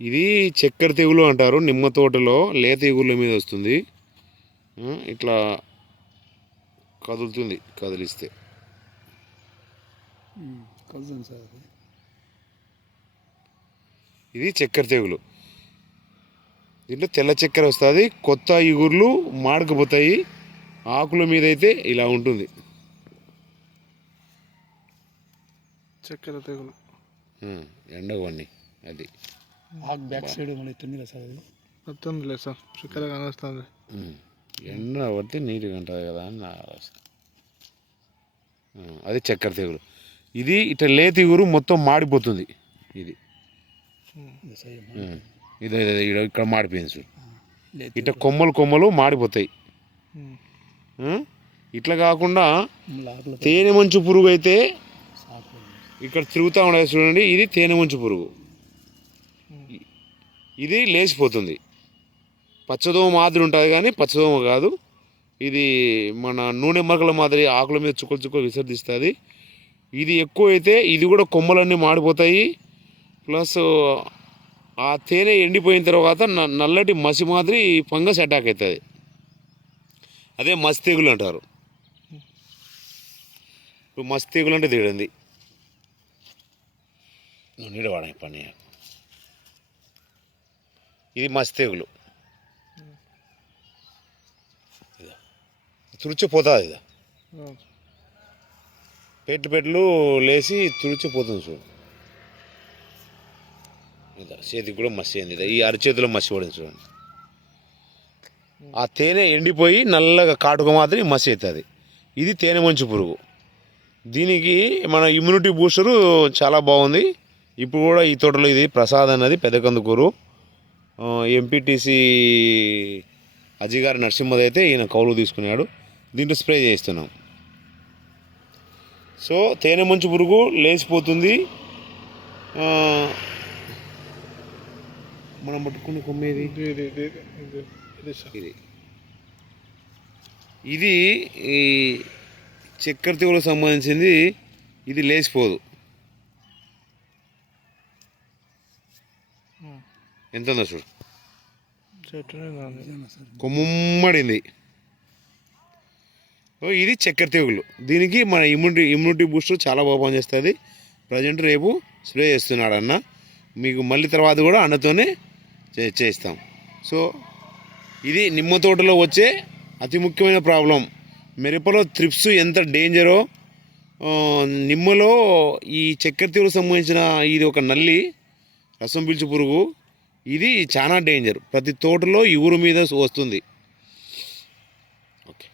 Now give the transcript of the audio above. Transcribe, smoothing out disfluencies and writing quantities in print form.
ఇది చక్కెర తెగులు అంటారు. నిమ్మ తోటలో లేత తెగుళ్ళ మీద వస్తుంది. ఇట్లా కదులుతుంది, కదిలిస్తే ఇది చక్కెర తెగులు. దీంట్లో తెల్ల చక్కెర వస్తుంది. కొత్త ఇగుర్లు మాడకపోతాయి. ఆకుల మీద అయితే ఇలా ఉంటుంది చక్కెర తెగులు. ఎండవన్నీ అది ఆకు బ్యాక్ సైడ్ ఎత్తుంది కదా సార్, అది మొత్తం లేదు సార్, చక్కెర కానొస్తుంది. ఎండ పడితే నీట్గా ఉంటుంది కదా అని నా ఆలోచన. అది చక్కెర తెగులు. ఇది ఇట్లా లేత ఇగురు మొత్తం మాడిపోతుంది. ఇది ఇది ఇక్కడ మాడిపోయింది చూడు. ఇట్లా కొమ్మలు మాడిపోతాయి. ఇట్లా కాకుండా తేనె మంచు పురుగు అయితే ఇక్కడ తిరుగుతూ ఉండదు చూడండి. ఇది తేనె మంచు పురుగు. ఇది లేచిపోతుంది. పచ్చదోమ మాదిరి ఉంటుంది కానీ పచ్చదోమ కాదు. ఇది మన నూనె మరకల మాదిరి ఆకుల మీద చుక్కలు విసర్జిస్తుంది. ఇది ఎక్కువ అయితే ఇది కూడా కొమ్మలన్నీ మాడిపోతాయి. ప్లస్ ఆ తేనె ఎండిపోయిన తర్వాత నల్లటి మసి మాదిరి ఫంగస్ అటాక్ అవుతుంది. అదే మసి తెగులు అంటారు. ఇప్పుడు మసి తెగులు అంటే తీడండి నీడ వాడ పని. ఇది మసి తెగులు. తుడిచిపోతుంది. ఇది పెట్లు లేచి తుడిచిపోతుంది చూడు. ఇదా చేతికి కూడా మసి అయింది. ఈ అరచేతిలో మసి పడింది చూడండి. ఆ తేనె ఎండిపోయి నల్లగా కాటుక మాదిరి మసి అవుతుంది. ఇది తేనె మంచు పురుగు. దీనికి మన ఇమ్యూనిటీ బూస్టరు చాలా బాగుంది. ఇప్పుడు కూడా ఈ తోటలో ఇది ప్రసాద్ అన్నది పెద్దకందుకూరు ఎంపీటీసీ అజిగారి నరసింహది అయితే ఈయన కౌలు తీసుకున్నాడు. దీంట్లో స్ప్రే చేస్తున్నాం. సో తేనె మంచు పురుగు లేచిపోతుంది. మనం పట్టుకుని కొమ్మేది ఇది ఈ చక్కెర తెగులకు సంబంధించింది. ఇది లేచిపోదు. ఎంత ఉందో చూడు, కొమ్మడింది. ఇది చక్కెర తెగులు. దీనికి మన ఇమ్యూనిటీ బూస్టర్ చాలా బాగా పనిచేస్తుంది. ప్రజెంట్ రేపు స్ప్రే చేస్తున్నాడు అన్న. మీకు మళ్ళీ తర్వాత కూడా అన్నతోనే చేస్తాం. సో ఇది నిమ్మ తోటలో వచ్చే అతి ముఖ్యమైన ప్రాబ్లం. మిరపలో త్రిప్స్ ఎంత డేంజరో, నిమ్మలో ఈ చక్కెర తెగులకు సంబంధించిన ఇది ఒక నల్లి రసం పీల్చు పురుగు. ఇది చాలా డేంజర్. ప్రతి తోటలో ఇగురు మీద వస్తుంది. ఓకే.